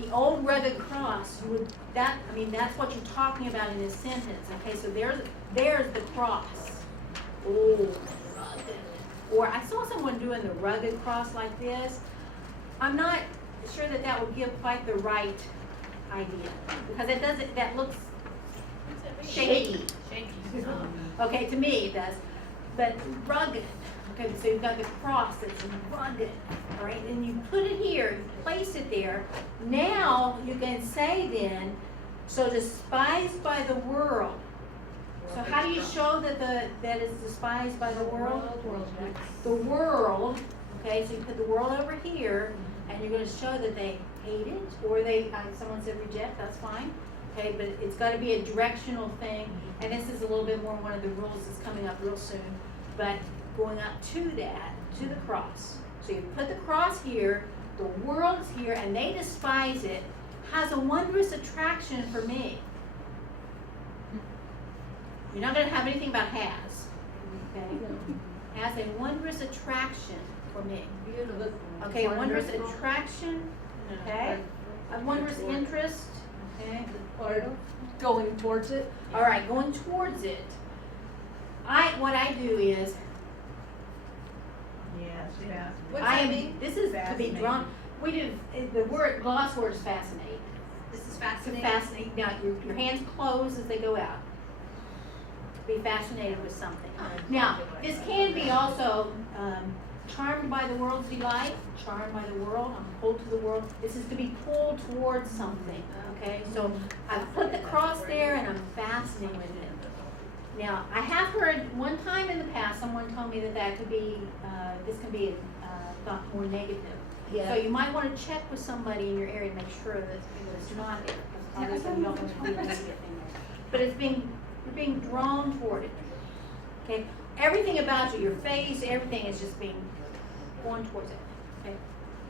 the old rugged cross, you would, that's what you're talking about in this sentence, okay? So there's the cross. Oh, rugged. Or I saw someone doing the rugged cross like this. I'm not sure that would give quite the right idea, because that looks shaky. Okay, to me it does, but rugged. Okay, so you've got the cross that's rugged, all right, and you put it here, you place it there. Now you can say then, so despised by the world. So how do you show that it's despised by the world? The world, okay, so you put the world over here, and you're going to show that they hate it, or someone said reject, that's fine. Okay, but it's got to be a directional thing, and this is a little bit more one of the rules that's coming up real soon, but going up to that, to the cross. So you put the cross here, the world is here, and they despise it, has a wondrous attraction for me. You're not going to have anything about has, okay? Has a wondrous attraction for me. Okay, a wondrous attraction, okay? A wondrous interest, okay? Going towards it. All right, going towards it. What I do is, this is to be drawn. We do the gloss word is fascinate. This is fascinating. Fascinate. Now your hands close as they go out. Be fascinated with something. Now this can be also charmed by the world's delight. Charmed by the world. I'm pulled to the world. This is to be pulled towards something. Okay, so I've put the cross there and I'm fascinated with it. Now, I have heard one time in the past, someone told me that could be, this can be thought more negative. Yeah. So you might want to check with somebody in your area to make sure that it's not there. Because obviously you don't want to be a negative thing there. But you're being drawn toward it. Okay? Everything about you, your face, everything is just going towards it. Okay?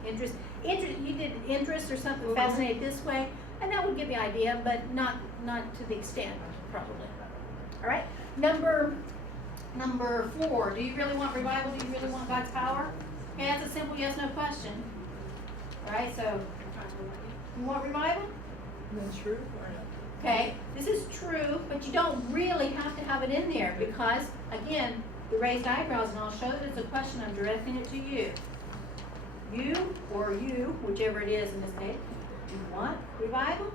Interest, you did interest or something, fascinated this way, and that would give the idea, but not to the extent, probably. All right, number 4. Do you really want revival? Do you really want God's power? Okay, that's a simple yes/no question. All right, so you want revival? True. Okay, this is true, but you don't really have to have it in there because, again, the raised eyebrows, and I'll show that it's a question. I'm directing it to you. You or you, whichever it is in this case. You want revival?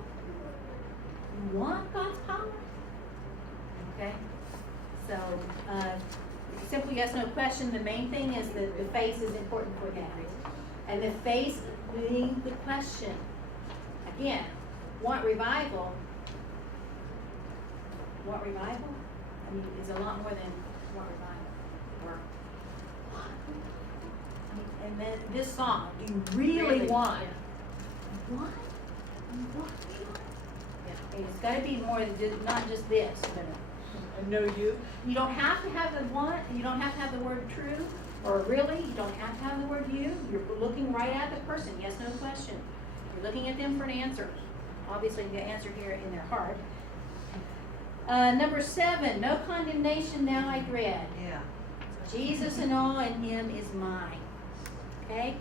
You want God's power? Okay, so simple yes/no question. The main thing is that the face is important for that, and the face being the question. Again, want revival? Want revival? I mean, it's a lot more than want revival. Or what? I mean, and then this song. Do you really want? Yeah. What? What? Yeah. It's got to be more than not just this. I know you. You don't have to have the want, you don't have to have the word true, or really, you don't have to have the word you. You're looking right at the person, yes, no question. You're looking at them for an answer. Obviously, the answer here in their heart. Number 7, no condemnation now I dread. Yeah. Jesus and all in him is mine. Okay?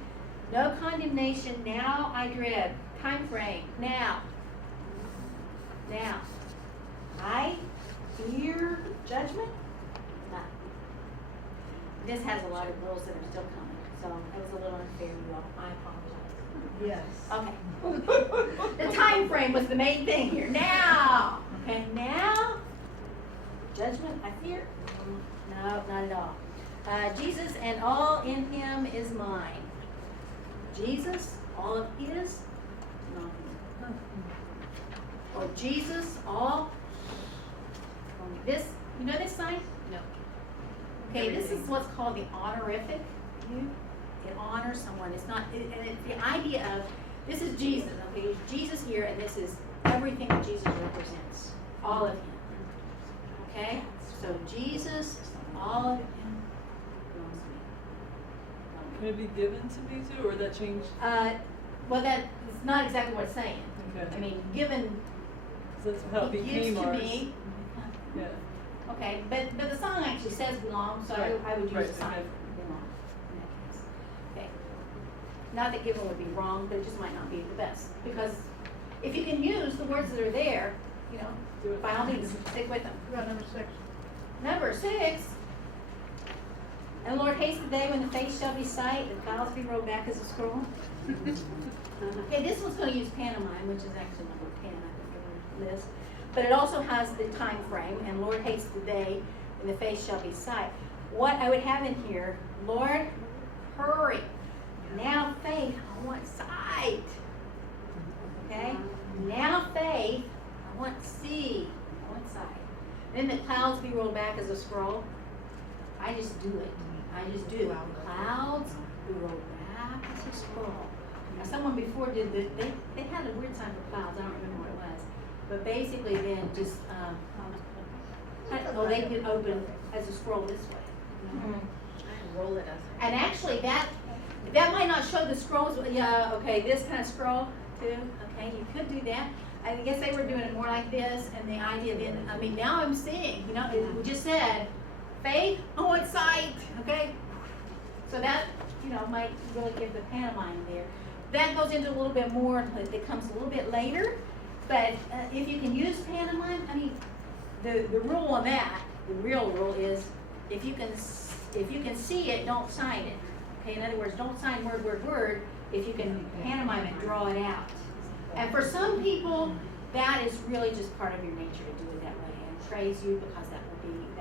No condemnation now I dread. Time frame, now. Now. I fear judgment? No. This has a lot of rules that are still coming, so it was a little unfair to you all. I apologize. Yes. Okay. The time frame was the main thing here. Now. Okay, now. Judgment, I fear? No, not at all. Jesus and all in him is mine. Jesus, all of his? No. Or Jesus, all this, you know this sign? No. Okay, this is what's called the honorific. It honors someone. It's not, and it's the idea of, this is Jesus, okay? Jesus here, and this is everything that Jesus represents. All of him. Okay? So Jesus, all of him belongs to me. Can it be given to me too, or that changed? Well, that is not exactly what it's saying. Okay. I mean, given, That's how it he became gives to ours. me. Yeah. Okay, but the song actually says belong, so Right. I would use Right, the sign okay. belong in that case. Okay. Not that given would be wrong, but it just might not be the best. Because if you can use the words that are there, you know, Do it. by all means, stick with them. What about number 6? Number 6. And the Lord hates the day when the face shall be sight, the clouds be rolled back as a scroll. Okay, this one's going to use pantomime, which is actually number 10, I think, on the list. But it also has the time frame, and Lord hates the day when the face shall be sight. What I would have in here, Lord, hurry. Now faith, I want sight. Okay? Now faith, I want see. I want sight. Then the clouds be rolled back as a scroll. I just do it. I just do. The clouds be rolled back as a scroll. Now someone before did this, they had a weird sign for clouds, I don't remember what it was. But basically then just, well, they could open as a scroll this way. Roll it as. And actually that might not show the scrolls, yeah, okay, this kind of scroll too, okay, you could do that. I guess they were doing it more like this, and the idea then, I mean, now I'm seeing, you know, we just said, faith, I want sight, okay? So that, you know, might really give the pantomime there. That goes into a little bit more, it comes a little bit later, but if you can use pantomime, I mean, the rule on that, the real rule is, if you can see it, don't sign it. Okay, in other words, don't sign word, word, word, if you can pantomime it, draw it out. And for some people, that is really just part of your nature to do it that way, and praise you because that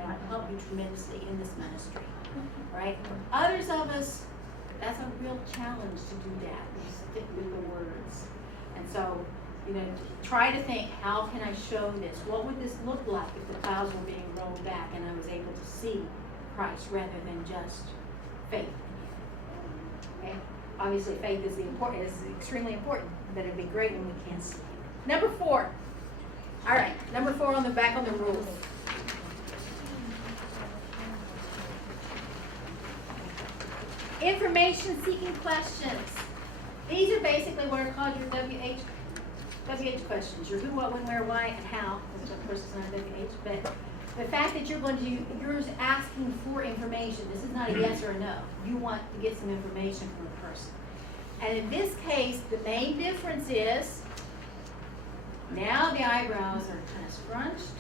will help you tremendously in this ministry, right? For others of us, that's a real challenge to do that, to stick with the words. And so, you know, try to think, how can I show this? What would this look like if the clouds were being rolled back and I was able to see Christ rather than just faith? Okay? Obviously, faith is extremely important, but it'd be great when we can see it. Number 4. All right, number 4 on the back on the rules. Information seeking questions. These are basically what are called your WH questions. Your who, what, when, where, why, and how. Which of course is not WH, but the fact that you're asking for information. This is not a yes or a no. You want to get some information from a person. And in this case, the main difference is now the eyebrows are kind of scrunched.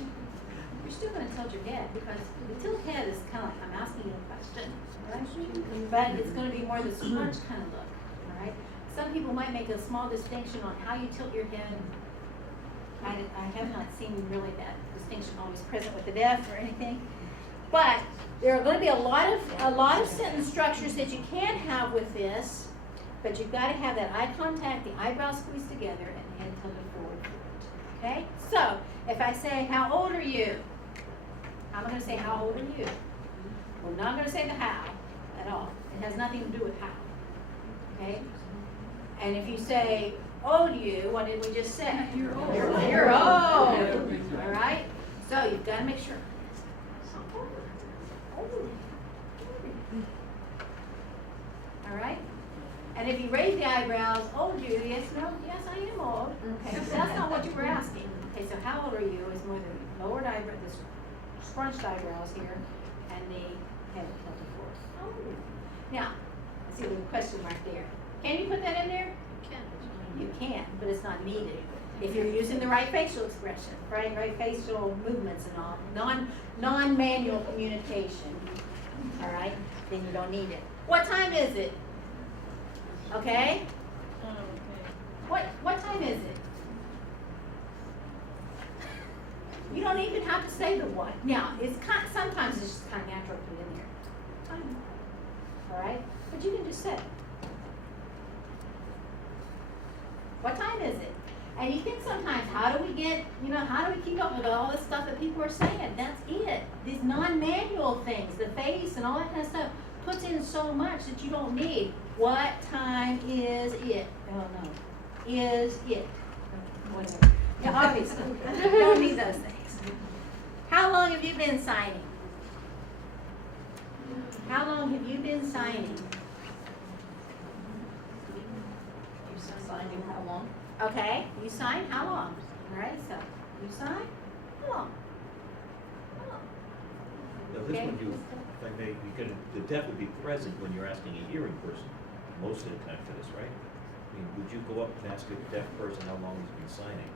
You're still going to tilt your head because the tilt head is kind of like I'm asking you a question, right? But it's going to be more the scrunch kind of look, all right? Some people might make a small distinction on how you tilt your head. I have not seen really that distinction always present with the deaf or anything. But there are going to be a lot of sentence structures that you can have with this, but you've got to have that eye contact, the eyebrows squeezed together, and the head tilted forward for it. Okay? So, if I say, how old are you? I'm going to say, how old are you? We're not going to say the how at all. It has nothing to do with how. Okay? And if you say, old you, what did we just say? You're old. You're old. All right? So, you've got to make sure. All right? And if you raise the eyebrows, old you, yes, no, yes, I am old. Okay, so that's not what you were asking. Okay, so how old are you is more the lowered eyebrow, the scrunched eyebrows here, and the head tilted forward. How old are you? Now, I see a little question mark there. Can you put that in there? You can, but it's not needed. If you're using the right facial expression, right facial movements and all, non-manual communication, all right, then you don't need it. What time is it? Okay? What time is it? You don't even have to say the what. Now, sometimes it's just kind of natural to put in there. Time. All right? But you can just say it. What time is it? And you think sometimes, how do we keep up with all this stuff that people are saying? That's it. These non-manual things, the face and all that kind of stuff, puts in so much that you don't need. What time is it? Oh no. Is it? Whatever. Yeah, obviously. You don't need those things. How long have you been signing? How long have you been signing? Signing how long? Okay, you sign how long? Alright, so you sign how long? How long? Now, this Okay. one, if I may, the deaf would be present when you're asking a hearing person most of the time for this, right? I mean, would you go up and ask a deaf person how long he's been signing?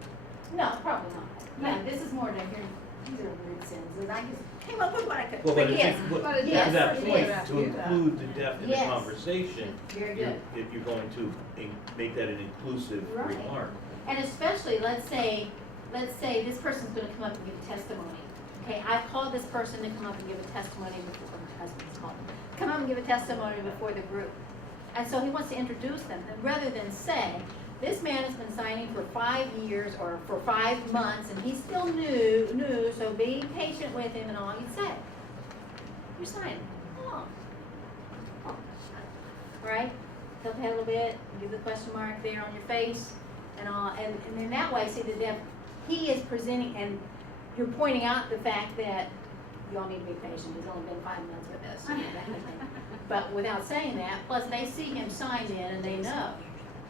No, probably not. Yeah, this is more to hear, these are weird sentences. I just came up with what I could. Well, but yes. But it Yes, to that it point, is. to include the deaf in the Yes. conversation, Very good. if you're going to make that an inclusive Right. remark. And especially, let's say this person's gonna come up and give a testimony. Okay, I've called this person to come up and give a testimony before, my husband's called them. Come up and give a testimony before the group. And so he wants to introduce them, and rather than say, this man has been signing for 5 years or for 5 months, and he's still new, so be patient with him and all, you say, you're signing. Oh. All right? Tilt the head a little bit, give the question mark there on your face, and all, and in that way, see the deaf, he is presenting, and you're pointing out the fact that you all need to be patient, he's only been 5 months with us, you know, that kind of thing. But without saying that, plus they see him signed in and they know,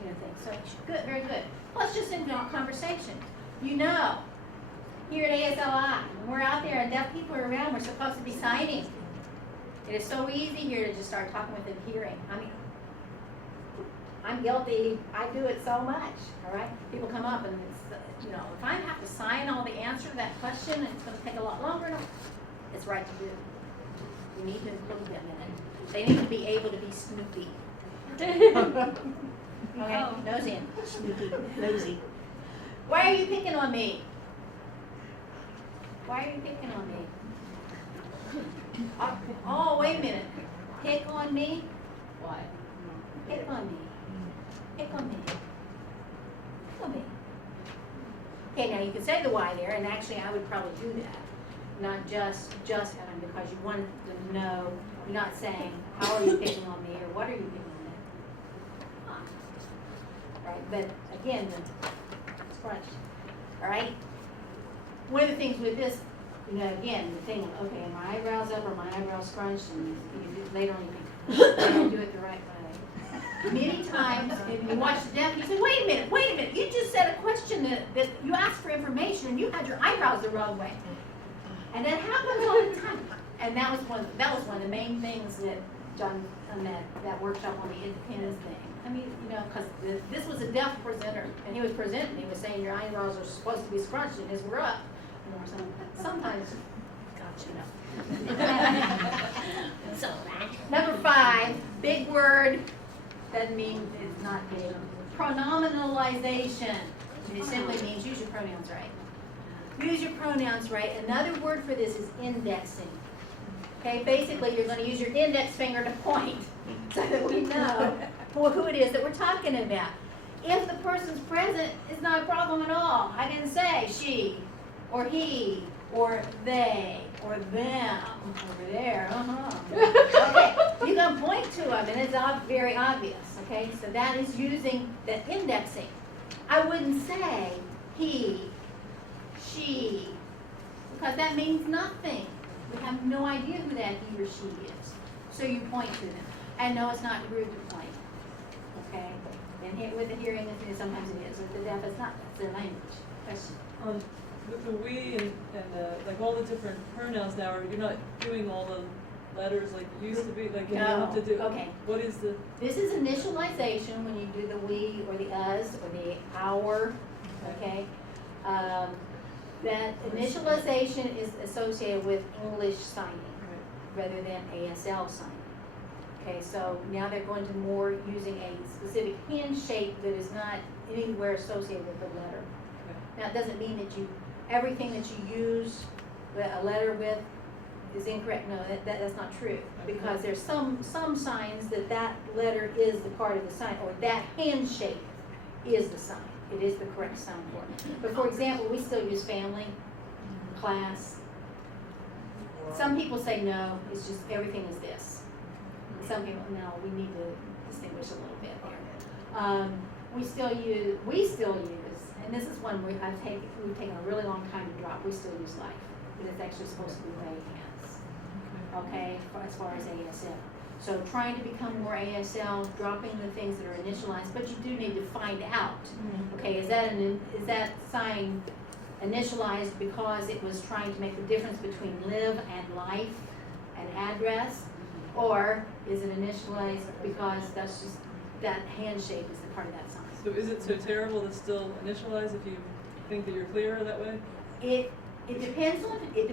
you know, things, so good, very good. Plus just in conversation, you know, here at ASLI, when we're out there and deaf people are around, we're supposed to be signing. It is so easy here to just start talking with them hearing. I mean, I'm guilty, I do it so much, all right? People come up and it's, you know, if I have to sign all the answer to that question, and it's gonna take a lot longer, no, it's right to do. We need to include them in it. They need to be able to be snoopy. Okay, nose in, snoopy, nosy. Why are you picking on me? Why are you picking on me? Oh, wait a minute. Pick on me? Why? Pick on me. Pick on me. Pick on me. Okay, now you can say the why there, and actually I would probably do that. Not just because you want them to know, you're not saying, how are you picking on me, or what are you picking on me? Right, but again, it's scrunched, all right? One of the things with this, you know, again, the thing, okay, are my eyebrows up or my eyebrows scrunched, and you do, later on you think, I don't do it the right way. Many times, if you watch the deaf, you say, wait a minute, you just said a question that you asked for information and you had your eyebrows the wrong way. And that happens all the time. And that was one of the main things that John, that workshop on the independence thing. I mean, you know, because this was a deaf presenter, and he was presenting, he was saying your eyebrows are supposed to be scrunched, and his were up. You know, sometimes, so, number 5, big word, doesn't mean it's not big. Pronominalization. It simply means use your pronouns right. Use your pronouns right. Another word for this is indexing. Okay, basically you're going to use your index finger to point so that we know who it is that we're talking about. If the person's present, it's not a problem at all. I didn't say she, or he, or they, or them, over there, Okay, you can point to them and it's very obvious, okay? So that is using the indexing. I wouldn't say he, she, because that means nothing. We have no idea who that he or she is. So you point to them. And no, it's not rude to point, okay? And with the hearing, sometimes it is. With the deaf, it's not. That's their language. Question. The we and like all the different pronouns now, you're not doing all the letters like you used to be, like you have to do. Okay. What is the? This is initialization when you do the we or the us or the our, okay? That initialization is associated with English signing rather than ASL signing. Okay, so now they're going to more using a specific hand shape that is not anywhere associated with the letter. Okay. Now, it doesn't mean that everything that you use a letter with is incorrect. No, that's not true. Because there's some signs that letter is the part of the sign, or that hand shape is the sign. It is the correct sign for it. But for example, we still use family, class. Some people say no, it's just everything is this. Some people, no, we need to distinguish a little bit here. We still use, and this is one we've taken a really long time to drop, we still use life, but it's actually supposed to be lay hands, okay, as far as ASL. So trying to become more ASL, dropping the things that are initialized, but you do need to find out, okay, is that sign initialized because it was trying to make the difference between live and life and address? Or is it initialized because that's just that hand shape is the part of that sign. So is it so terrible to still initialize if you think that you're clearer that way? It depends on who you're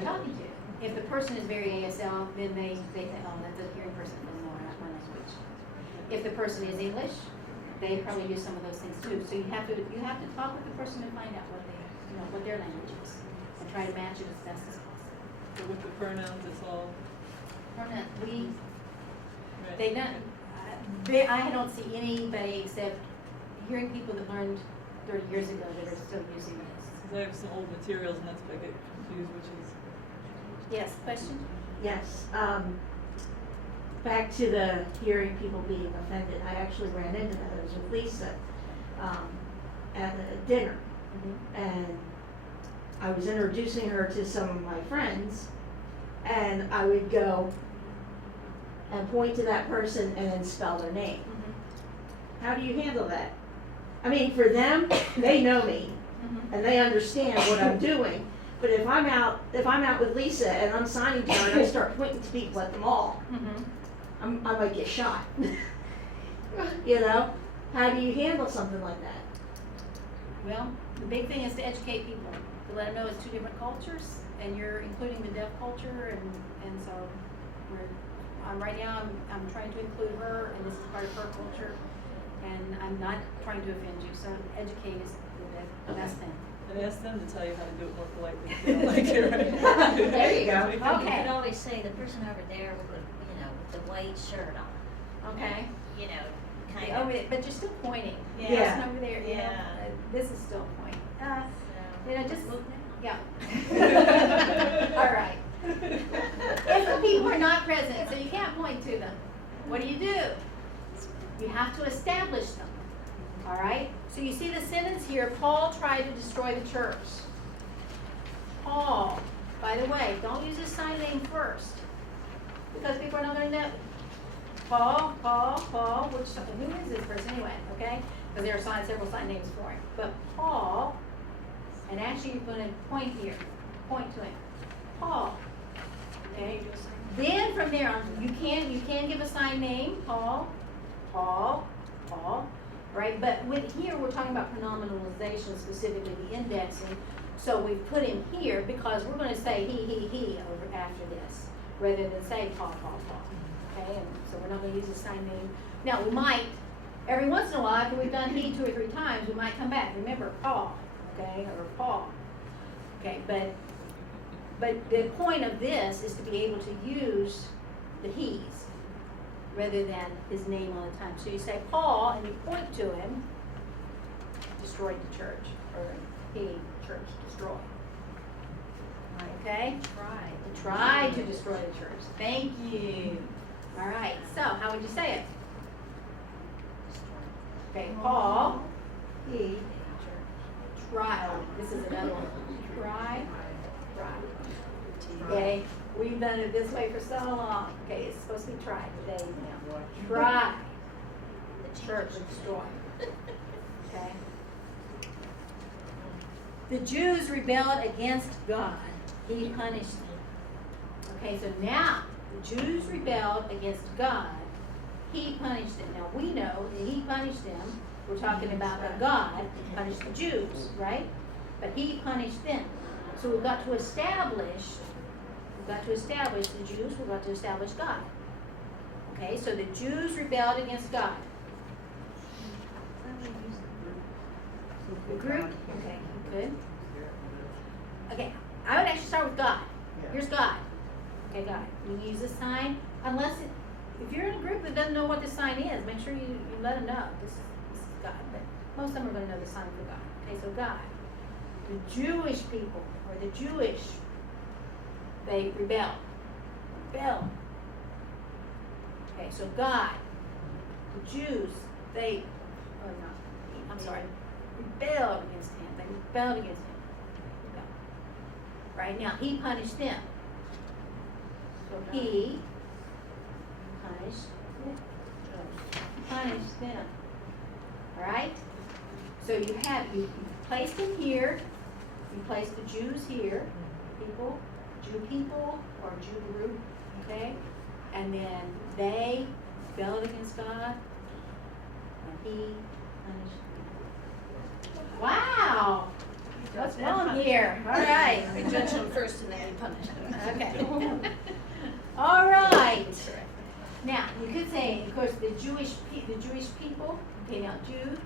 talking to. If the person is very ASL, then they think, oh, that's a hearing person, doesn't know our language. If the person is English, they probably use some of those things too. So you have to talk with the person and find out what their language is, and try to match it as best as possible. So with the pronouns, it's all. Right. Right. I don't see anybody except hearing people that learned 30 years ago that are still using this. Because I have some old materials and that's why I get confused, which is. Yes, question? Yes, back to the hearing people being offended, I actually ran into that, I was with Lisa, at a dinner, and I was introducing her to some of my friends, and I would go and point to that person and then spell their name. How do you handle that? I mean, for them, they know me, and they understand what I'm doing. But if I'm out with Lisa and I'm signing to her and I start pointing to people at them all, I might get shot. You know? How do you handle something like that? Well, the big thing is to educate people, to let them know it's two different cultures, and you're including the deaf culture, and so right now I'm trying to include her, and this is part of her culture, and I'm not trying to offend you, so educate is the best thing. And ask them to tell you how to do it more politely if they don't like it, right? There you go. You Okay. could always say the person over there with the, with the white shirt on, Okay? kind Oh, of. but you're still pointing. Yeah. The person over there, Yeah. this is still a point. So, Just, yeah. All right. If the people are not present, so you can't point to them, what do? You have to establish them. All right? So you see the sentence here, Paul tried to destroy the church. Paul, by the way, don't use his sign name first, because people are not going to know. Paul, who is this person anyway, okay? Because there are several sign names for him. But Paul, and actually you're going to point here, point to him. Paul, okay? Then from there on, you can give a sign name, Paul, right? But with here, we're talking about pronominalization, specifically the indexing. So we put him here because we're going to say he over after this, rather than say Paul. Okay, and so we're not going to use the sign name. Now we might, every once in a while, after we've done he 2 or 3 times, we might come back. Remember Paul, okay, or Paul. Okay, but the point of this is to be able to use the he's rather than his name all the time. So you say Paul and you point to him, destroyed the church, or he, church, destroyed. Okay? Tried to destroy the church. Thank you. All right, so how would you say it? Okay, Paul, he, tried. This is another one. Try. Okay, we've done it this way for so long. Okay, it's supposed to be tried today now. Try. The church destroyed. Okay. The Jews rebelled against God. He punished them. Okay, so now the Jews rebelled against God. He punished them. Now we know that he punished them. We're talking about that God punished the Jews, right? But he punished them. So we've got to establish the Jews, we've got to establish God. Okay, so the Jews rebelled against God. The group? Okay, good. Okay, I would actually start with God. Here's God. Okay, God. You use a sign, if you're in a group that doesn't know what the sign is, make sure you let them know this is God. But most of them are going to know the sign for God. Okay, so God. The Jewish people, or the Jewish, they rebelled. Okay, so God, the Jews, rebelled against him. They rebelled against him. Right now, he punished them. So he punished them. All right? So you placed him here. You placed the Jews here, Jew people or Jew group, okay? And then they rebelled against God, and he punished them. Wow! What's wrong here? All right. We judge them first and then we punish them. Okay. All right. Now, you could say, of course, the Jewish people, okay, now Jew,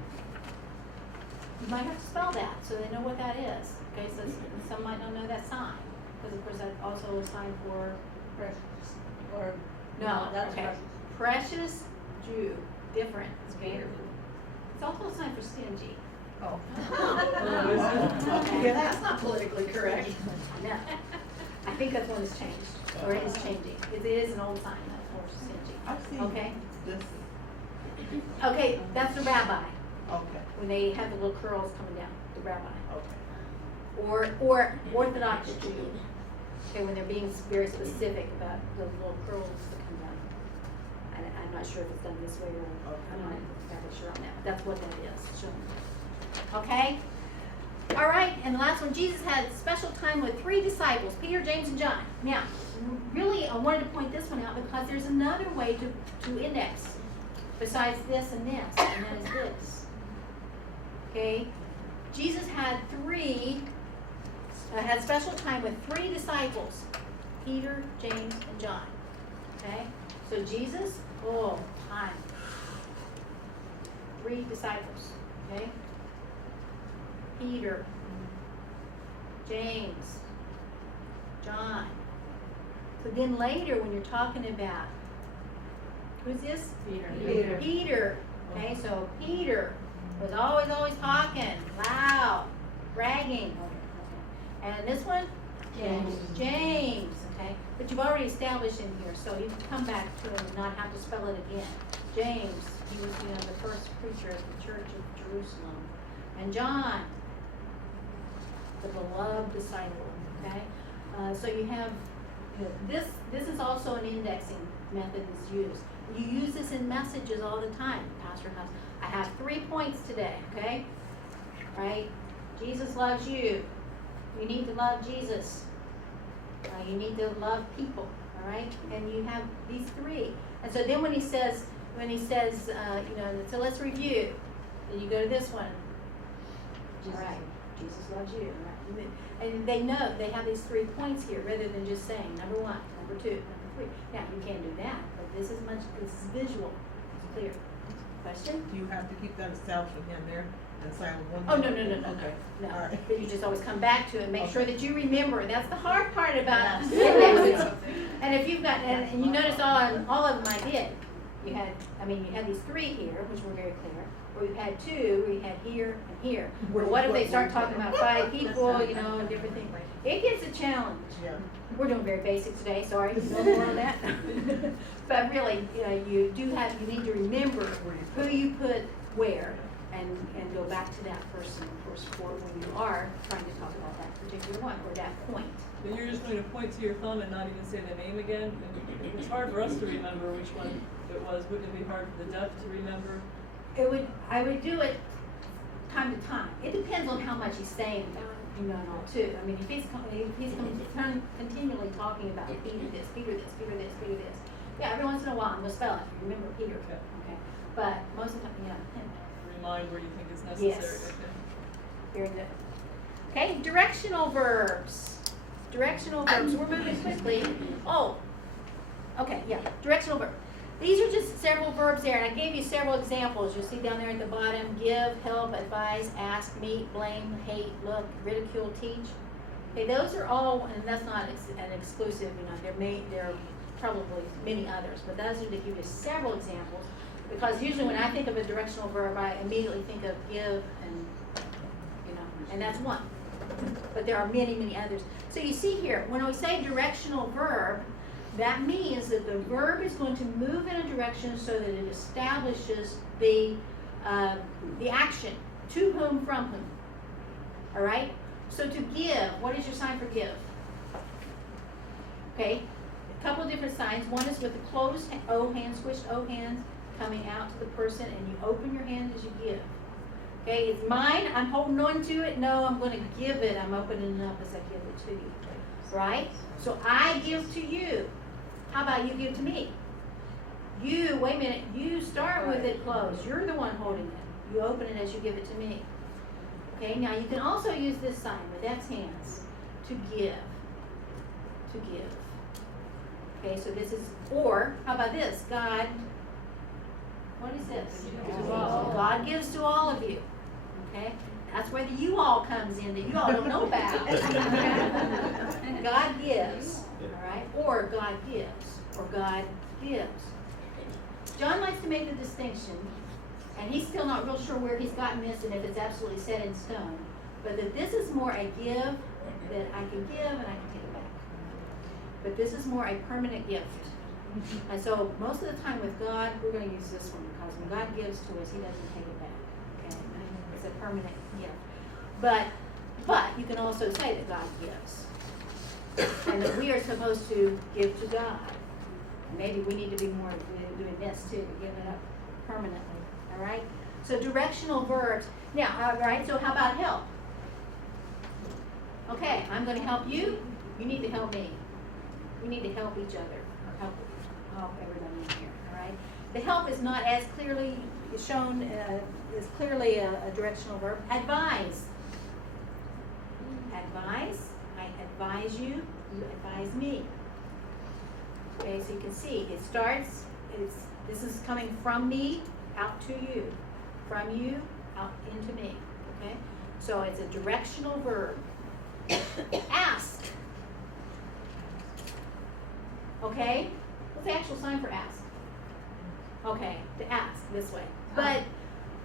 you might have to spell that so they know what that is. Okay, so some might not know that sign, because of course that also is sign for Or, no, that's okay. Precious Jew, different. Okay. It's also a sign for stingy. Oh. Okay. That's not politically correct. No, I think that's one is changed, or it is changing. It is an old sign that's for stingy. I've seen Okay. this. Okay, that's the rabbi. Okay, When they have the little curls coming down, the rabbi. okay. Or Orthodox Jew, okay, when they're being very specific about the little curls that come down. I'm not sure if it's done this way or, I'm not exactly sure on that, but that's what that is, showing. Okay? All right, and the last one, Jesus had special time with 3 disciples, Peter, James, and John. Now, really, I wanted to point this one out because there's another way to index besides this and this, and that is this. Okay? Jesus had had special time with 3 disciples, Peter, James, and John. Okay? So Jesus, time. 3 disciples. Okay? Peter, James, John. So then later when you're talking about, who's this? Peter. Peter. Okay, so Peter was always talking, loud, bragging. And this one? James, okay? But you've already established in here, so you can come back to it and not have to spell it again. James, he was, the first preacher of the Church of Jerusalem. And John, the beloved disciple, okay? So you have, this is also an indexing method that's used. You use this in messages all the time. Pastor has, I have 3 points today, okay? Right? Jesus loves you. You need to love Jesus. You need to love people, all right? And you have these 3. And so then when he says, so let's review. Then you go to this one. All right, Jesus loves you. All right. And they know, they have these 3 points here rather than just saying number 1, number 2, number 3. Now, you can do that, but this is visual, it's clear. Question? Do you have to keep that established again there and say one? Oh, no. Okay. No, All right. but you just always come back to it and make sure Okay. that you remember. That's the hard part about Yeah. indexes. And if you've got, and you notice all of them I did. You had these 3 here, which were very clear. Or you had 2, where you had here and here. Well, what if they start talking about 5 people, and different things? It gets a challenge. Yeah. We're doing very basic today, sorry, no more on that. But really, you need to remember who you put where and go back to that person for support when you are trying to talk about that particular one or that point. Then you're just going to point to your thumb and not even say the name again? And it's hard for us to remember which one it was. Wouldn't it be hard for the deaf to remember? I would do it time to time. It depends on how much he's saying about it, and all too. I mean, if he's continually talking about Peter this, Peter this, Peter this, Peter this. Yeah, every once in a while I'm gonna spell it. Remember Peter. Okay. But most of the time, Remind where you think is necessary. Yes. Okay. Very good. Okay, directional verbs. Directional verbs. We're moving quickly. Directional verb. These are just several verbs there, and I gave you several examples. You'll see down there at the bottom: give, help, advise, ask, meet, blame, hate, look, ridicule, teach. Okay, those are all, and that's not an exclusive. There are probably many others, but those are to give you several examples. Because usually when I think of a directional verb, I immediately think of give and that's one. But there are many, many others. So you see here, when we say directional verb, that means that the verb is going to move in a direction so that it establishes the action. To whom, from whom. All right? So to give, what is your sign for give? Okay, a couple of different signs. One is with the closed O hand, squished O hands, coming out to the person, and you open your hand as you give. Okay, it's mine, I'm holding on to it. No, I'm going to give it. I'm opening it up as I give it to you. Right? So I give to you. How about you give to me? You, wait a minute, you start with it closed, you're the one holding it. You open it as you give it to me. Okay, now you can also use this sign, but that's hands, to give. To give. Okay, so this is, or, how about this? God, what is this? To all. God gives to all of you. Okay? That's where the you all comes in that you all don't know about. God gives, all right? Or God gives, or God gives. John likes to make the distinction, and he's still not real sure where he's gotten this and if it's absolutely set in stone, but that this is more a give that I can give and I can take it back. But this is more a permanent gift. And so most of the time with God, we're going to use this one because when God gives to us, he doesn't take it back. Okay? It's a permanent gift. But you can also say that God gives. And that we are supposed to give to God. And maybe we need to be more doing this too, giving it up permanently. All right? So directional verbs. Now, all right, so how about help? Okay, I'm going to help you. You need to help me. We need to help each other, or help everybody in here, all right? The help is not as clearly shown, is clearly a directional verb. Advise. Advise, I advise you, you advise me. Okay, so you can see, it starts, this is coming from me out to you. From you out into me, okay? So it's a directional verb. Ask. Okay? What's the actual sign for ask? Okay, to ask this way. But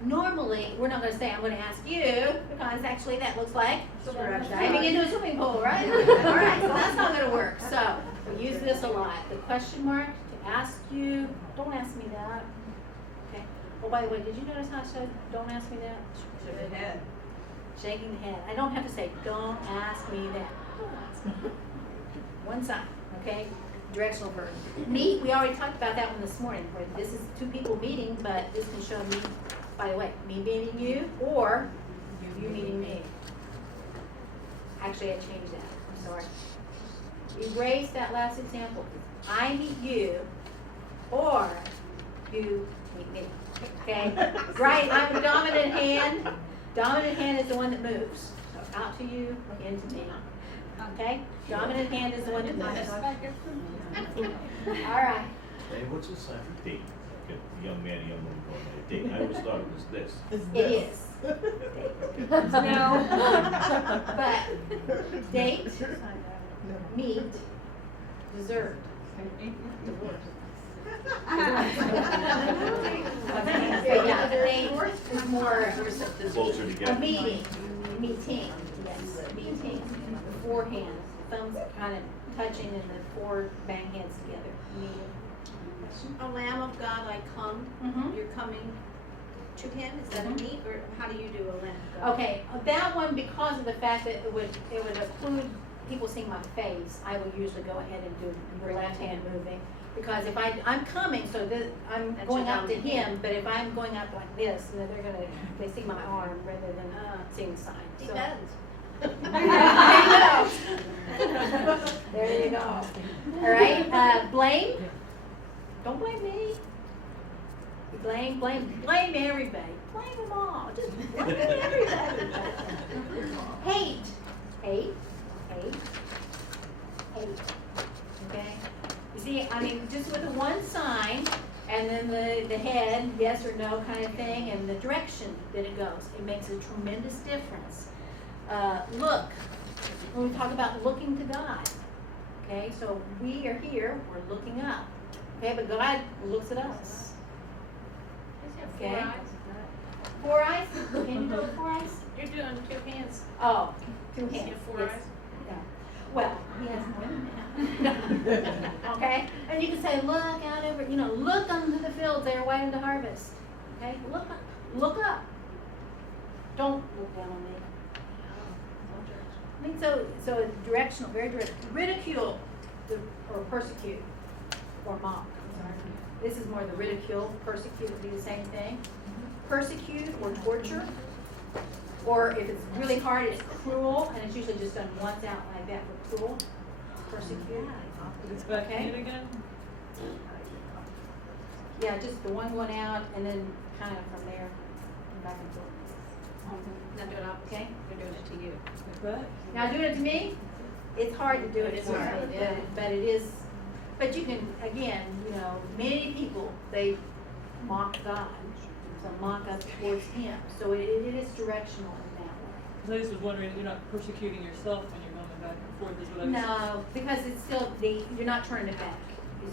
normally, we're not going to say, I'm going to ask you, because actually that looks like diving into a swimming pool, right? All right, so that's not going to work. So we use this a lot. The question mark, to ask you, don't ask me that. Okay? Oh, by the way, did you notice how I said, don't ask me that? Should have had. Shaking the head. I don't have to say, don't ask me that. One sign, okay? Directional verb. Meet, we already talked about that one this morning, where this is two people meeting, but this can show me, by the way, me meeting you, or you meeting me. Actually, I changed that, I'm sorry. Erase that last example. I meet you, or you meet me, okay? Right, I'm the dominant hand. Dominant hand is the one that moves. So out to you, into me. Okay? Dominant hand is the one that moves. All right. Hey, what's this sign for date? Like a young man, a young woman going on a date. I always thought it was this. It is. No. But date, meet, dessert. Yeah, the date is more Closer a together. meeting, yes, meeting, beforehand, thumbs kind of touching and the four bang hands together, meeting. A Lamb of God, I come, Mhm. you're coming to him, is that a Mhm. meet, or how do you do a Lamb of God? Okay, that one, because of the fact that it would include people seeing my face, I would usually go ahead and do the left hand moving. Because if I'm coming, so that I'm That's going your up to dominant him, hand. but if I'm going up like this, then they're gonna, they see my arm rather than seeing the sign, so. Depends. There you go. All right, blame. Don't blame me. Blame everybody. Blame them all. Just blame everybody. Hate. Okay. You see, I mean, just with the one sign, and then the head, yes or no kind of thing, and the direction that it goes, it makes a tremendous difference. Look, when we talk about looking to God, okay, so we are here, we're looking up, okay, but God looks at us. Okay. 4 eyes? Can you do 4 eyes? You're doing two hands. Oh, 2 You hands. have 4 yes. eyes? Yeah. Well, he has more than that. Okay? And you can say, look out over, look unto the fields, they are waiting to harvest. Okay? Look up. Don't look down on me. I mean, so it's directional, very direct. Ridicule, or persecute, or mock, I'm sorry. This is more the ridicule, persecute would be the same thing. Persecute or torture, or if it's really hard, it's cruel, and it's usually just done once out like that for cruel. Persecute. It's back Okay. in again? Yeah, just the one going out and then kind of from there, and back and forth. Not doing opposite, Okay. they're doing it to you. Like that? Now doing it to me, it's hard to do it It is for me, hard, yeah. but it is, but you can, again, you know, many people, they mock God, so mock us towards Him, so it is directional in that way. Cause I just was wondering, you're not persecuting yourself when you're going back and forth, is what I was. No, because it's still, you're not turning it back,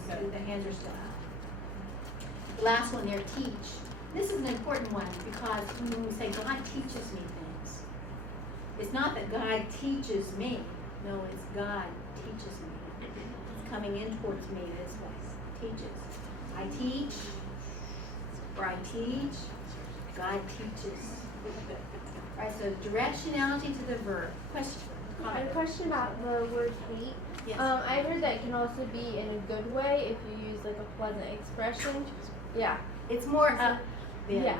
Okay. the hands are still out. The last one there, teach. This is an important one, because when we say God teaches me things, it's not that God teaches me, no, it's God teaches me. It's coming in towards me this way, teaches. I teach, or I teach, God teaches. Alright, so directionality to the verb. Question? I have a Comment? question about the word hate. Yes. I heard that can also be in a good way if you use like a pleasant expression. Yeah. It's more up than Yeah.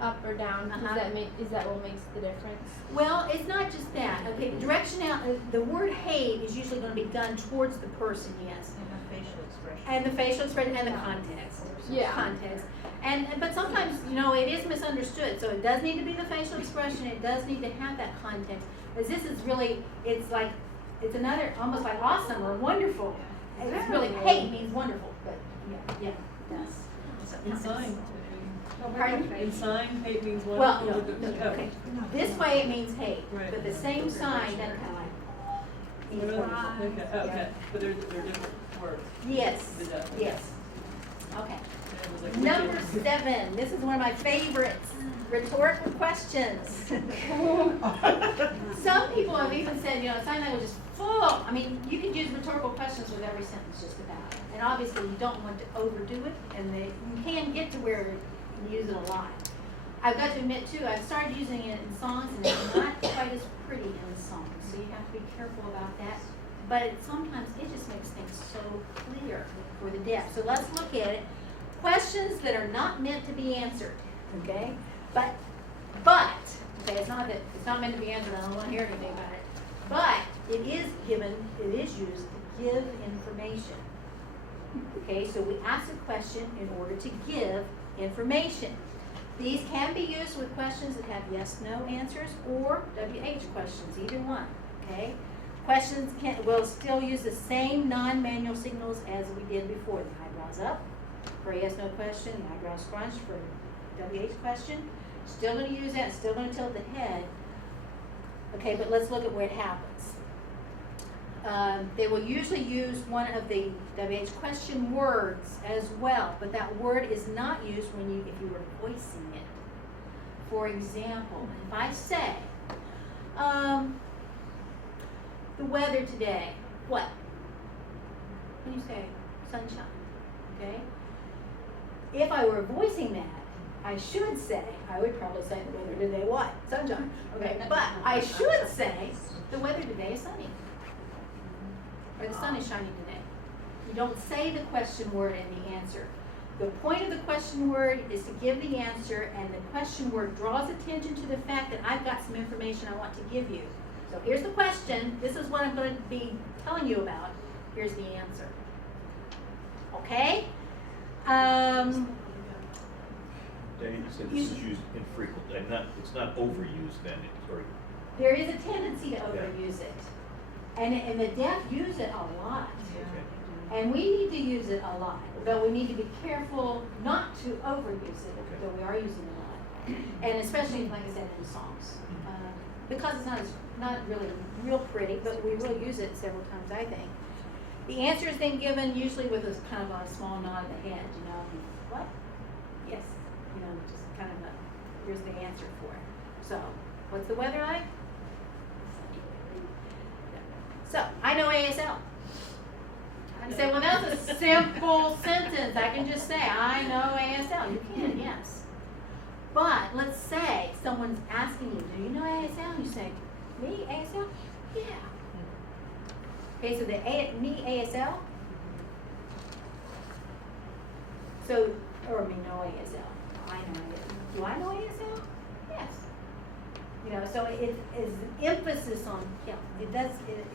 Up or down. Uh-huh. Is that what makes the difference? Well, it's not just that, okay, directional, the word hate is usually gonna be done towards the person, yes. And a facial expression. And the facial expression and the context. Yeah. Context. But sometimes, you know, it is misunderstood, so it does need to be the facial expression, it does need to have that context. Because this is really, it's like, it's another, almost like awesome or wonderful. It's really, hate means wonderful, but, yeah, it does. In sign. Pardon? In sign, hate means one. Well, or no, the- no, okay. This way it means hate, Right. but the same sign doesn't have like, means Really? wonderful. Okay, but they're different words. Yes, The def- yes. Okay. And it was like Number wicked. 7, this is one of my favorites, rhetorical questions. Some people have even said, you know, sign language is full. I mean, you can use rhetorical questions with every sentence just about. And obviously you don't want to overdo it, and you can get to where you use it a lot. I've got to admit too, I've started using it in songs, and it's not quite as pretty in the songs, so you have to be careful about that. But sometimes it just makes things so clear for the deaf. So let's look at it. Questions that are not meant to be answered, okay? But, okay, it's not meant to be answered, I don't want to hear anything about it. But it is used to give information. Okay, so we ask a question in order to give information. These can be used with questions that have yes/no answers or WH questions, either one, okay? Questions will still use the same non-manual signals as we did before. The eyebrows up for a yes/no question, the eyebrows scrunched for a WH question. Still going to use that, still going to tilt the head. Okay, but let's look at where it happens. They will usually use one of the WH question words as well, but that word is not used if you were voicing it. For example, if I say, the weather today, what? When you say sunshine, okay? If I were voicing that, I would probably say the weather today what? Sunshine, okay? But I should say the weather today is sunny. Or the sun is shining today. You don't say the question word and the answer. The point of the question word is to give the answer, and the question word draws attention to the fact that I've got some information I want to give you. So here's the question. This is what I'm going to be telling you about. Here's the answer. Okay? Diane, you said this is used infrequently, and it's not overused then, There is a tendency to overuse it. And the deaf use it a lot. okay. And we need to use it a lot, though we need to be careful not to overuse it, Okay. though we are using it a lot. And especially, like I said, in songs. Because it's not really real pretty, but we will use it several times, I think. The answer is then given usually with a kind of a small nod of the head, you know, what? Yes, you know, just kind of here's the answer for it. So, what's the weather like? So, I know ASL. You say, well, that's a simple sentence. I can just say, I know ASL. You can, yes. But let's say someone's asking you, do you know ASL? And you say, me, ASL? Yeah. Okay, so me, ASL. So, or me, know ASL. I know ASL. Do I know ASL? Yes. You know, so it is emphasis on, yeah,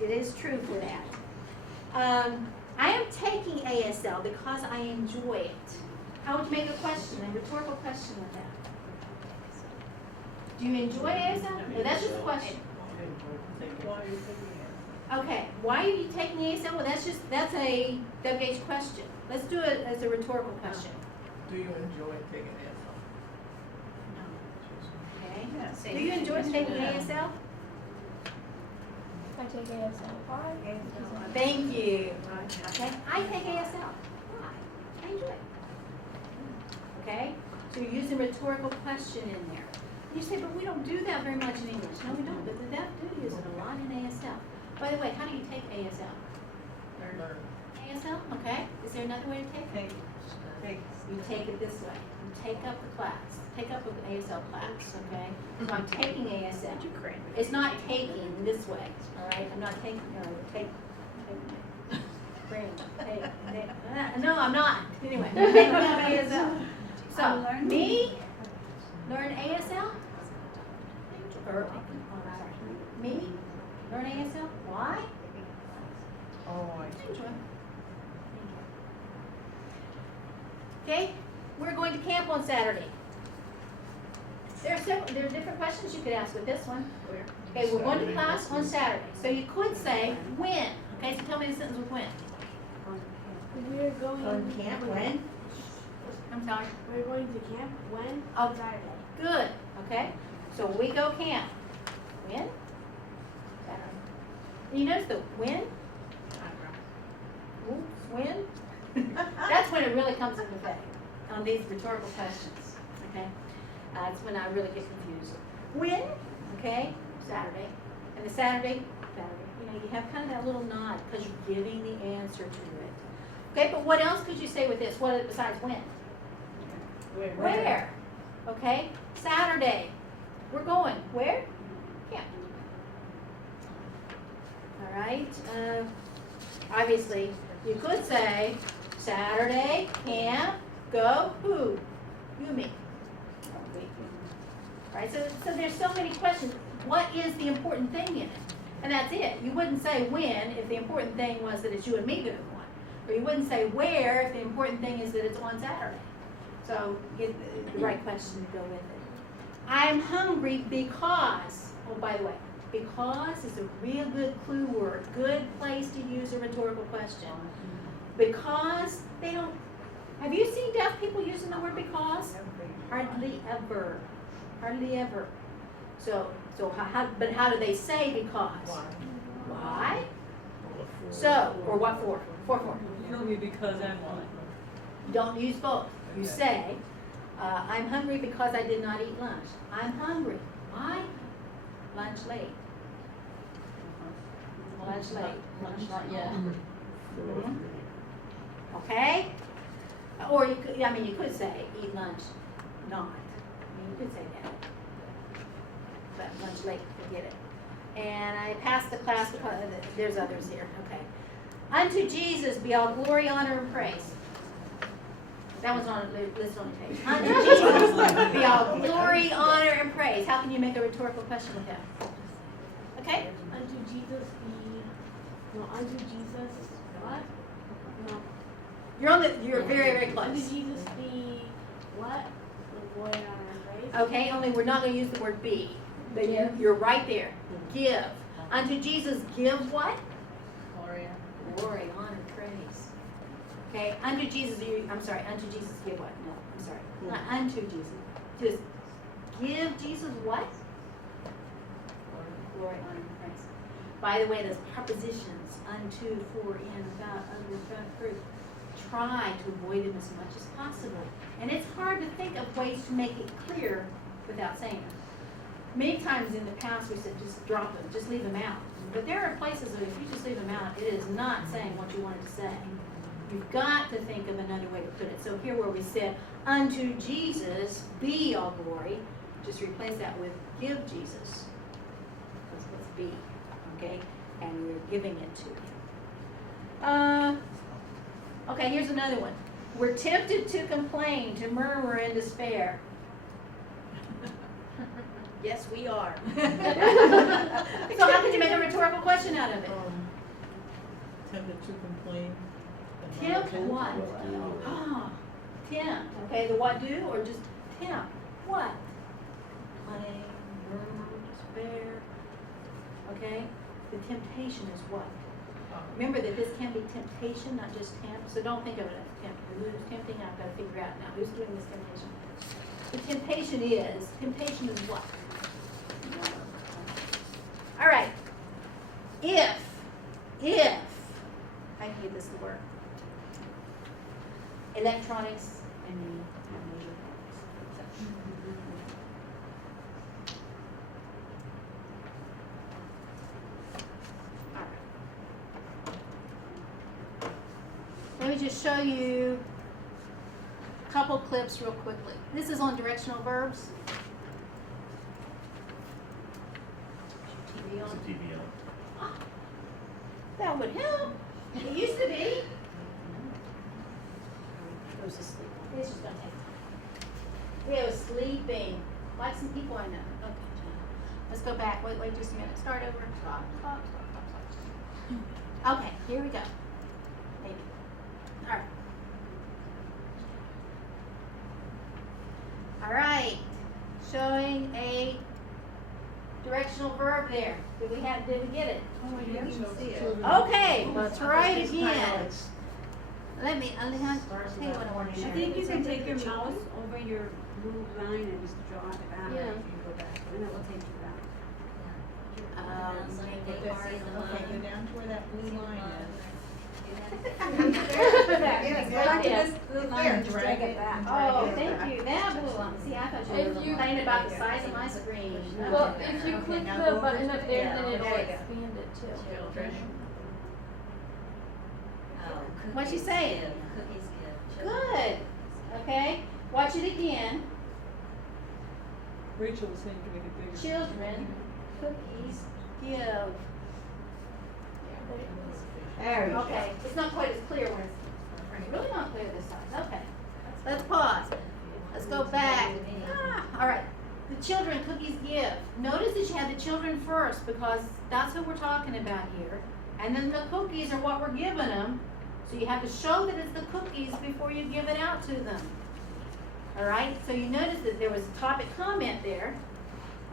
it is true for that. I am taking ASL because I enjoy it. How would you make a question, a rhetorical question with that? Do you enjoy ASL? No, that's just a question. Why are you taking it? Okay, why are you taking ASL? Well, that's a WH question. Let's do it as a rhetorical question. Do you enjoy taking ASL? Okay? Yeah. Do you enjoy taking ASL? I take ASL. Why? Thank you. Okay, I take ASL. Why? I enjoy it. Okay? So you're using rhetorical question in there. You say, but we don't do that very much in English. No, we don't, but the deaf do use it a lot in ASL. By the way, how do you take ASL? Learn. ASL, okay. Is there another way to take it? You take it this way. You take up the class. Take up an ASL class, okay? So I'm taking ASL. It's not taking this way, all right? I'm not taking, no, I'm not. Anyway, I'm taking up ASL. So, me, learn ASL? Or, me, learn ASL? Why? Oh, I I enjoy it. Okay, we're going to camp on Saturday. There are different questions you could ask with this one. Okay, we're going to class on Saturday. So you could say when. Okay, so tell me the sentence with when. We're going On camp when? I'm sorry. We're going to camp when? Oh. On Saturday. Good. Okay. So we go camp. When? Saturday. You notice the when? Ooh, when? That's when it really comes into effect on these rhetorical questions. Okay. That's when I really get confused. When? Okay. Saturday. And the Saturday. You know, you have kind of that little nod because you're giving the answer to it. Okay, but what else could you say with this? What besides when? Where? Okay, Saturday. We're going. Where? Camp. All right. Obviously, you could say Saturday camp. Go who? You, me. All right. So there's so many questions. What is the important thing in it? And that's it. You wouldn't say when if the important thing was that it's you and me doing one. Or you wouldn't say where if the important thing is that it's on Saturday. So get the right question to go with it. I'm hungry because, oh, by the way, because is a real good clue word. Good place to use a rhetorical question. Because they don't, have you seen deaf people using the word because? Hardly ever. Hardly ever. But how do they say because? Why? So, or what for? For. You don't mean because and why. You don't use both. You say, I'm hungry because I did not eat lunch. I'm hungry. Why? Lunch late. Lunch late. Lunch not yet. Mhm. Okay? Or you could, you could say eat lunch not. You could say that. But lunch late, forget it. And I passed the class because there's others here. Okay. Unto Jesus be all glory, honor, and praise. That was on listed on the page. Unto Jesus be all glory, honor, and praise. How can you make a rhetorical question with that? Okay? Unto Jesus be. No, unto Jesus. What? No. You're very, very Unto close. Jesus be what? The glory, honor, and praise. Okay, only we're not going to use the word be. But you're right there. Give. Unto Jesus give what? Glory, honor, praise. Okay, unto Jesus, unto Jesus give what? No, I'm sorry. Not unto Jesus. Just give Jesus what? Glory, honor, and praise. By the way, those prepositions, unto, for, in, about, under, front, through, try to avoid them as much as possible. And it's hard to think of ways to make it clear without saying it. Many times in the past we said just drop them, just leave them out. But there are places that if you just leave them out, it is not saying what you wanted to say. You've got to think of another way to put it. So here where we said, unto Jesus be all glory, just replace that with give Jesus. That's what's be, okay? And we're giving it to him. Okay, here's another one. We're tempted to complain, to murmur and despair. Yes, we are. So how could you make a rhetorical question out of it? Tempted to complain. Tempt what? Ah, tempt, okay, the what do, or just tempt, what? Claim, murmur, despair, okay? The temptation is what? Remember that this can be temptation, not just tempt, so don't think of it as tempt. Who's tempting? I've got to figure out now, who's doing this temptation? The temptation is what? All right, if, I hate this word. Electronics and me have major problems. Let me just show you a couple clips real quickly. This is on directional verbs. TV It's on. a TV on. That would help. It used to be. Goes to sleep. It's just gonna take time. It was sleeping. Like some people I know. Okay. Let's go back. Wait just a minute. Start over. Stop. Okay, here we go. Maybe. All right. All right. Showing a directional verb there. Did we get it? Oh, I didn't even see it. Okay, let's try it again. Let me tell you what I want to I show think you you. can take your mouse over your blue line and just draw it back. Yeah. And you go back, and it will take you back. Like But they that's are it, in the okay, line. go down to where that blue line is. Yes, right back to there. this blue It's line there, and just drag drag it it back. and Oh, drag it thank back. you. That blue one. See, I thought you If were you- complaining about the size of my screen. Well, Okay. if you Okay, click now the go over button to- up there, yeah, then it'll there you go. expand it too. Children. Oh, What'd she cookies say? give, cookies give. Children. Good. Okay. Watch it again. Rachel was saying you can make it bigger. Children, cookies, give. There you go. Okay. It's not quite as clear when it's really not clear this size. Okay. Let's pause. Let's go back. All right. The children, cookies give. Notice that you have the children first because that's who we're talking about here. And then the cookies are what we're giving them. So you have to show that it's the cookies before you give it out to them. All right? So you notice that there was a topic comment there.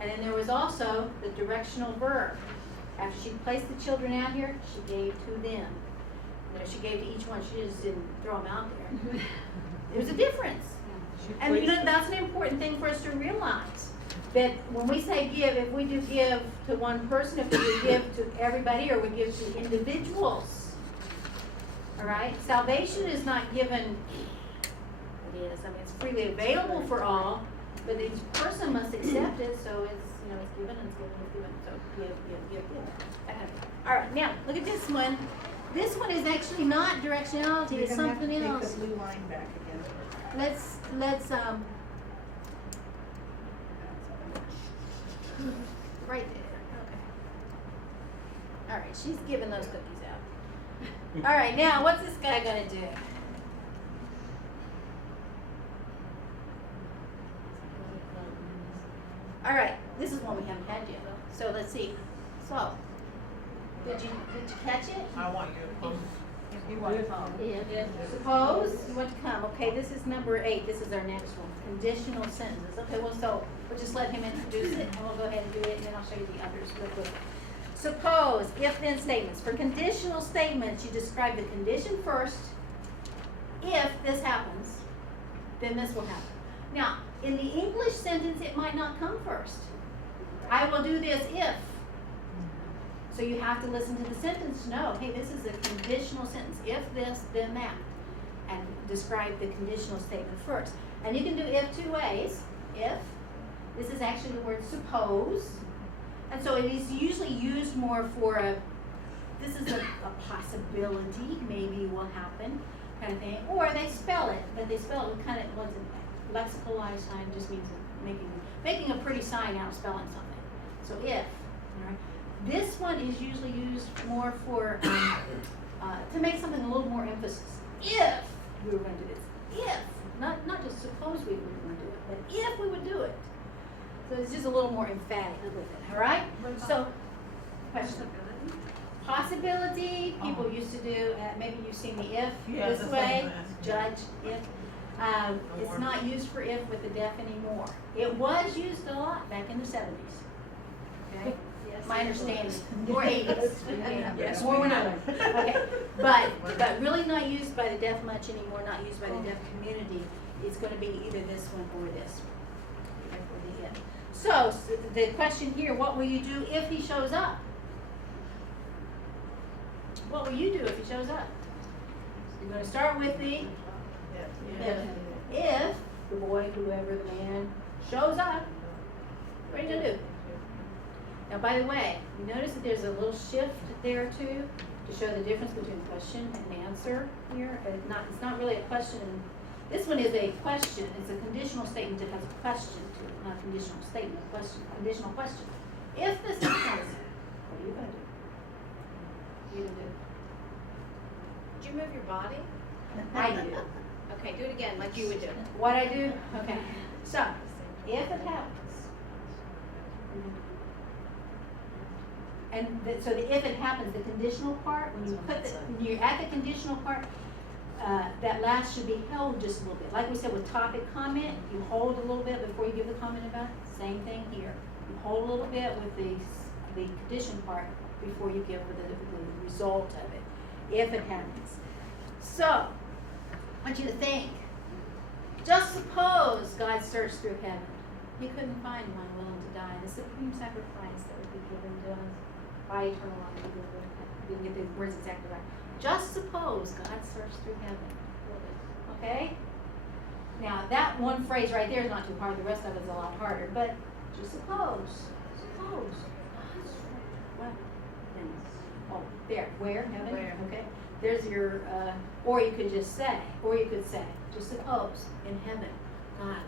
And then there was also the directional verb. After she placed the children out here, she gave to them. You know, she gave to each one. She just didn't throw them out there. There's a difference. She And you know, placed it. that's an important thing for us to realize. That when we say give, if we do give to one person, if we do give to everybody, or we give to individuals. All right? Salvation is not given, it is, I mean, it's freely available for all, but each person must accept it, so it's, you know, it's given and it's given and it's given. So give. That kind of thing. All right, now, look at this one. This one is actually not directionality, You're it's gonna have to something take else. the blue line back again. Let's right there, okay. All right, she's giving those cookies out. All right, now what's this guy gonna do? All right, this is one we haven't had yet, so let's see. So, did you catch it? I want you to come. You want to come. Suppose you want to come. Okay, this is number 8. This is our next one. Conditional sentences. Okay, well, so we'll just let him introduce it, and we'll go ahead and do it, and then I'll show you the others real quick. Suppose, if-then statements. For conditional statements, you describe the condition first. If this happens, then this will happen. Now, in the English sentence, it might not come first. I will do this if. So you have to listen to the sentence to know, hey, this is a conditional sentence. If this, then that. And describe the conditional statement first. And you can do if 2 ways. If, this is actually the word suppose. And so it is usually used more for this is a possibility, maybe will happen, kind of thing. Or they spell it, but they spell it kind of, what's it, lexicalized sign just means making a pretty sign out of spelling something. So if, all right. This one is usually used more for, to make something a little more emphasis. If we were going to do this. If, not just suppose we were going to do it, but if we would do it. So it's just a little more emphatic with it, all right? So, question. Possibility, people used to do, maybe you've seen the if Yeah, this that's way, what I'm asking. judge, if. It's not used for if with the deaf anymore. It was used a lot back in the 70s. Okay? My understanding, or 80s. Yes, More we when I know. learned. Okay, but really not used by the deaf much anymore, not used by the deaf community. It's gonna be either this one or this one. For the if. So, the question here, what will you do if he shows up? What will you do if he shows up? You're gonna start with the if the boy, whoever, the man, shows up, what are you gonna do? Now, by the way, you notice that there's a little shift there too, to show the difference between question and answer here. It's not really a question. This one is a question. It's a conditional statement that has a question to it, not a conditional statement, a question, conditional question. If this happens, what are you gonna do? What are you gonna do? Did you move your body? I do. Okay, do it again, like you would do. What I do? Okay. So, if it happens, so the if it happens, the conditional part, when you're at the conditional part, that last should be held just a little bit. Like we said with topic comment, you hold a little bit before you give the comment about it. Same thing here. You hold a little bit with the condition part before you give the result of it, if it happens. So, I want you to think. Just suppose God searched through heaven. He couldn't find one willing to die, the supreme sacrifice that would be given to us by eternal life. We didn't get the words exactly right. Just suppose God searched through heaven. Okay? Now, that one phrase right there is not too hard. The rest of it is a lot harder. But just suppose. Suppose. What? Oh, there. Where? Heaven? Where? Okay. There's your, or you could just say, just suppose, in heaven, God.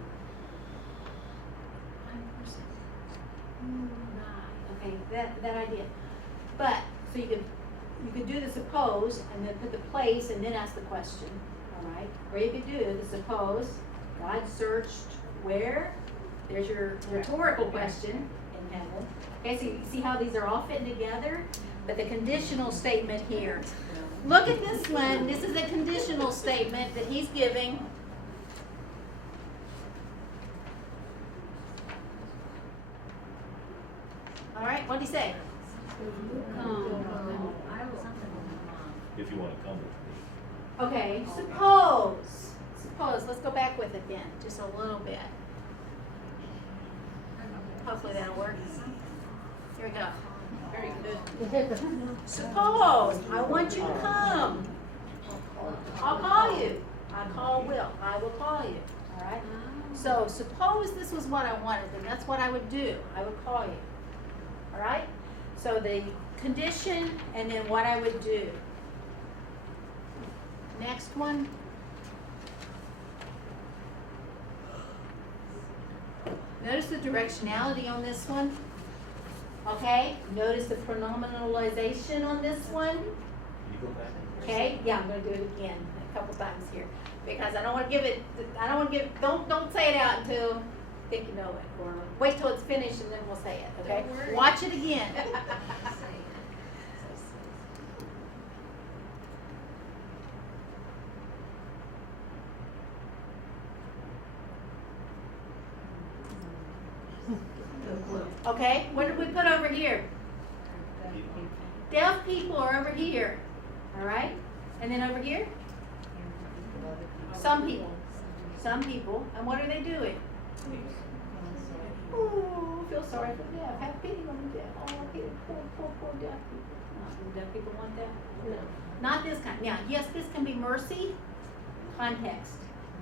Okay, that idea. But, so you could do the suppose, and then put the place, and then ask the question, all right? Or you could do the suppose, God searched where? There's your rhetorical question in heaven. Okay, so you see how these are all fitting together? But the conditional statement here. Look at this one. This is a conditional statement that he's giving. All right, what did he say? If you wanna come with me. Okay, suppose, let's go back with it then, just a little bit. Hopefully that'll work. Here we go. Very good. Suppose I want you to come. I'll call you. I will call you. All right? So suppose this was what I wanted, then that's what I would do. I would call you. All right? So the condition and then what I would do. Next one. Notice the directionality on this one. Okay? Notice the pronominalization on this one. Can you go back? Okay? Yeah, I'm gonna do it again a couple times here. Because I don't wanna don't say it out until you think you know it. Or wait till it's finished and then we'll say it, okay? Don't worry. Watch it again. Okay, what did we put over here? Deaf people are over here, all right? And then over here? Some people, and what are they doing? Ooh, feel sorry for the deaf, have pity on the deaf, oh, pity, poor deaf people. Do deaf people want that? No. Not this kind, now, yes, this can be mercy, context,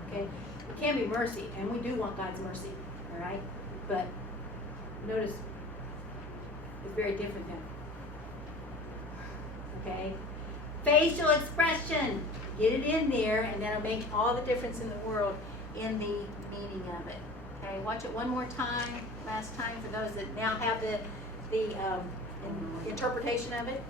okay? It can be mercy, and we do want God's mercy, all right? But notice, it's very different now. Okay? Facial expression. Get it in there, and that'll make all the difference in the world in the meaning of it. Okay, watch it one more time, last time for those that now have the interpretation of it.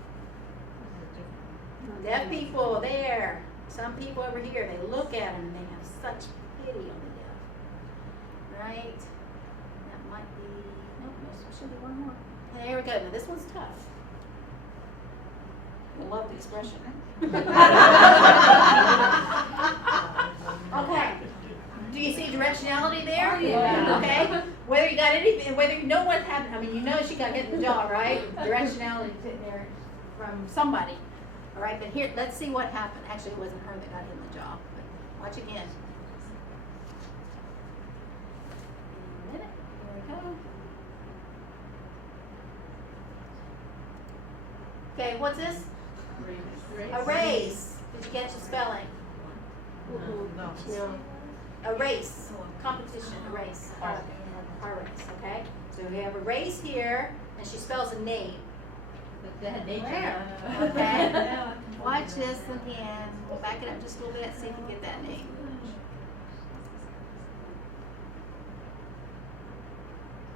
Deaf people there. Some people over here, they look at them and they have such pity on the deaf. Right? That might be, nope, there should be one more. There we go. Now this one's tough. I love the expression. Okay. you know she got hit in the jaw, right? Directionality in there from somebody. All right, but here, let's see what happened. Actually, it wasn't her that got hit in the jaw, but watch again. In a minute, here we go. Okay, what's this? Erase. Did you get your spelling? No. A race, competition, a race, car race, okay? So we have a race here, and she spells a name. Where? Okay? Watch this again. We'll back it up just a little bit, see if you get that name.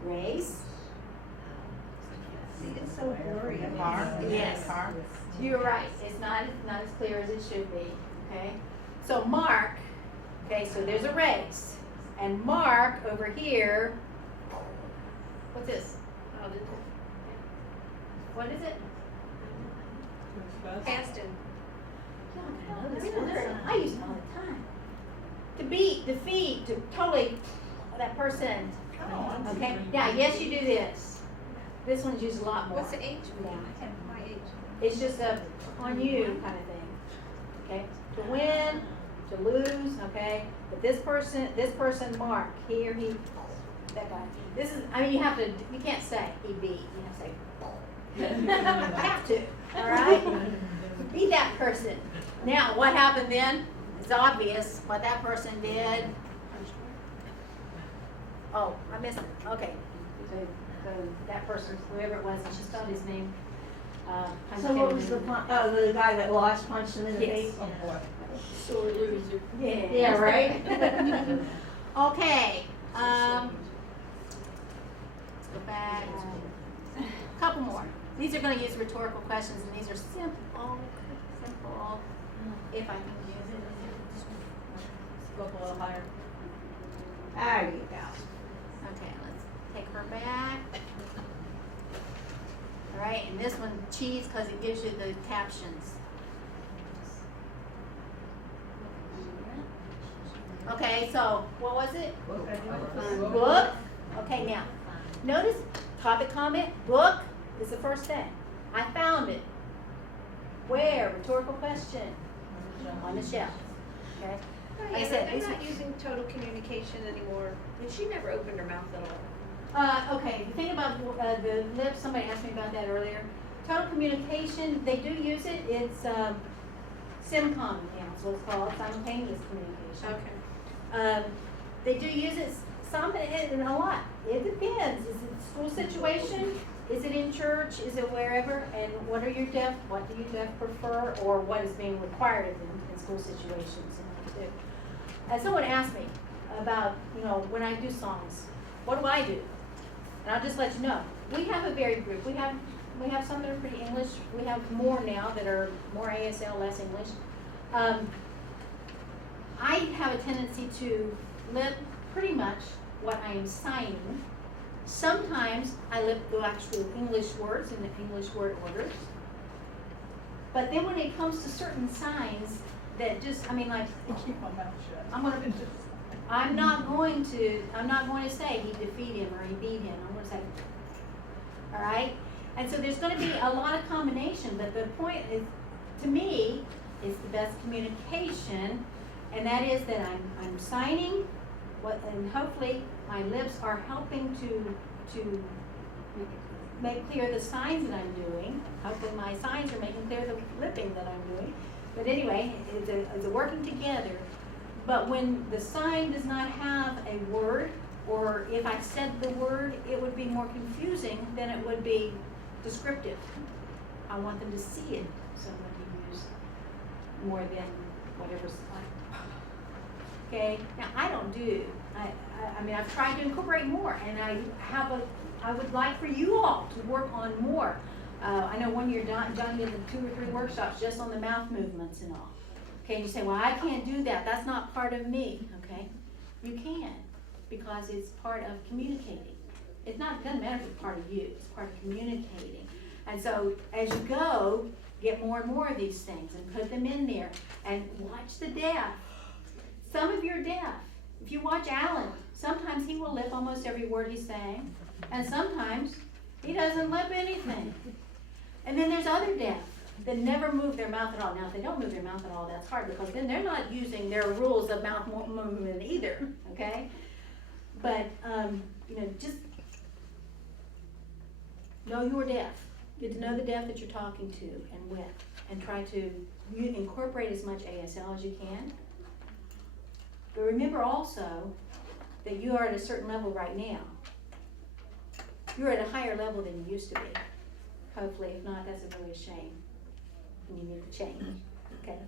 Race. See, it's so blurry. Yes. You're right. It's not as clear as it should be, okay? So Mark, okay, so there's a race. And Mark over here, what's this? What is it? Aston. I use it all the time. To beat, defeat, to totally, that person. Okay, now, yes, you do this. This one's used a lot more. What's the H mean? My H. It's just a on you kind of thing. Okay, to win, to lose. Okay, but this person, Mark, he or he, that guy. This is, I mean, you can't say he beat. You have to say. You have to. All right. Beat that person. Now, what happened then? It's obvious what that person did. Oh, I missed it. Okay. So that person, whoever it was, and she spelled his name. So what was the guy that lost punched him in the face? Sore loser. Yeah. Yeah, right? Okay. Let's go back. Couple more. These are going to use rhetorical questions, and these are simple. If I can use it. Go up a little higher. There you go. Okay, let's take her back. All right, and this one, cheese, because it gives you the captions. Okay, so what was it? Book. Okay, now, notice topic comment, book is the first thing. I found it. Where? Rhetorical question. On the shelf. Okay. I said I'm these not are- using total communication anymore. And she never opened her mouth at all. Okay, the thing about the lips, somebody asked me about that earlier. Total communication, they do use it. It's SIMCOM now, so it's called simultaneous communication. Okay. They do use it some and a lot. It depends. Is it a school situation? Is it in church? Is it wherever? And what do you deaf prefer, or what is being required of them in school situations? And someone asked me about, when I do songs, what do I do? And I'll just let you know. We have a varied group. We have some that are pretty English. We have more now that are more ASL, less English. I have a tendency to lip pretty much what I am signing. Sometimes I lip the actual English words in the English word orders. But then when it comes to certain signs that just, like, Keep my mouth shut. I'm not going to say he defeated him or he beat him. I'm going to say, all right? And so there's going to be a lot of combination, but the point is, to me, is the best communication, and that is that I'm signing and hopefully my lips are helping to make clear the signs that I'm doing. Hopefully my signs are making clear the lipping that I'm doing. But anyway, it's a working together. But when the sign does not have a word, or if I said the word, it would be more confusing than it would be descriptive. I want them to see it, so I'm going to use more than whatever's like. Okay, now I don't do, I've tried to incorporate more, and I would like for you all to work on more. I know one year John did 2 or 3 workshops just on the mouth movements and all. Okay, and you say, well, I can't do that. That's not part of me. Okay, you can, because it's part of communicating. It doesn't matter if it's part of you. It's part of communicating. And so as you go, get more and more of these things and put them in there. And watch the deaf. Some of you are deaf. If you watch Alan, sometimes he will lip almost every word he's saying, and sometimes He doesn't lip anything. And then there's other deaf that never move their mouth at all. Now, if they don't move their mouth at all, that's hard, because then they're not using their rules of mouth movement either, okay? But, you know, just know you're deaf. Get to know the deaf that you're talking to and with, and try to incorporate as much ASL as you can. But remember also that you are at a certain level right now. You're at a higher level than you used to be. Hopefully, if not, that's a really shame. And you need to change, okay?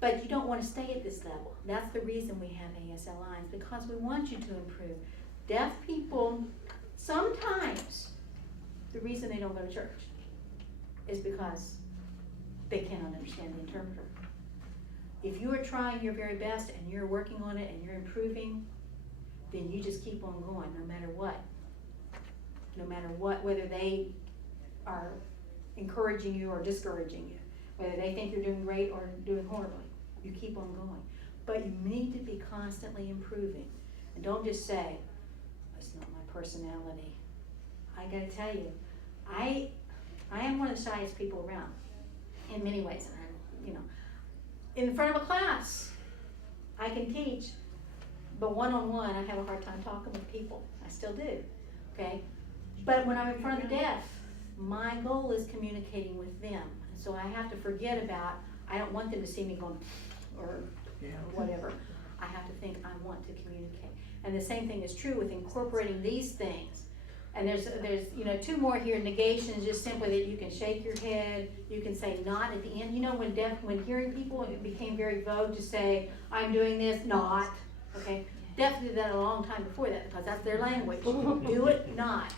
But you don't want to stay at this level. That's the reason we have ASLIs, because we want you to improve. Deaf people, sometimes, the reason they don't go to church is because they cannot understand the interpreter. If you are trying your very best and you're working on it and you're improving, then you just keep on going no matter what. No matter what, whether they are encouraging you or discouraging you, whether they think you're doing great or doing horribly, you keep on going. But you need to be constantly improving. And don't just say, it's not my personality. I gotta tell you, I am one of the shyest people around in many ways. And, you know, in front of a class, I can teach, but one-on-one, I have a hard time talking with people. I still do, okay? But when I'm in front of the deaf, my goal is communicating with them. So I have to forget about, I don't want them to see me going, or whatever. I have to think, I want to communicate. And the same thing is true with incorporating these things. And there's you know, two more here. Negation is just simply that you can shake your head, you can say not at the end. You know, when hearing people, it became very vogue to say, I'm doing this, not, okay? Deaf did that a long time before that, because that's their language. Do it, not.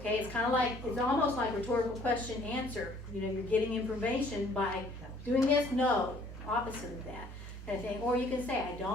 Okay, it's kind of like, it's almost like rhetorical question answer. You know, you're getting information by doing this, no, opposite of that. Kind of thing. Or you can say, I don't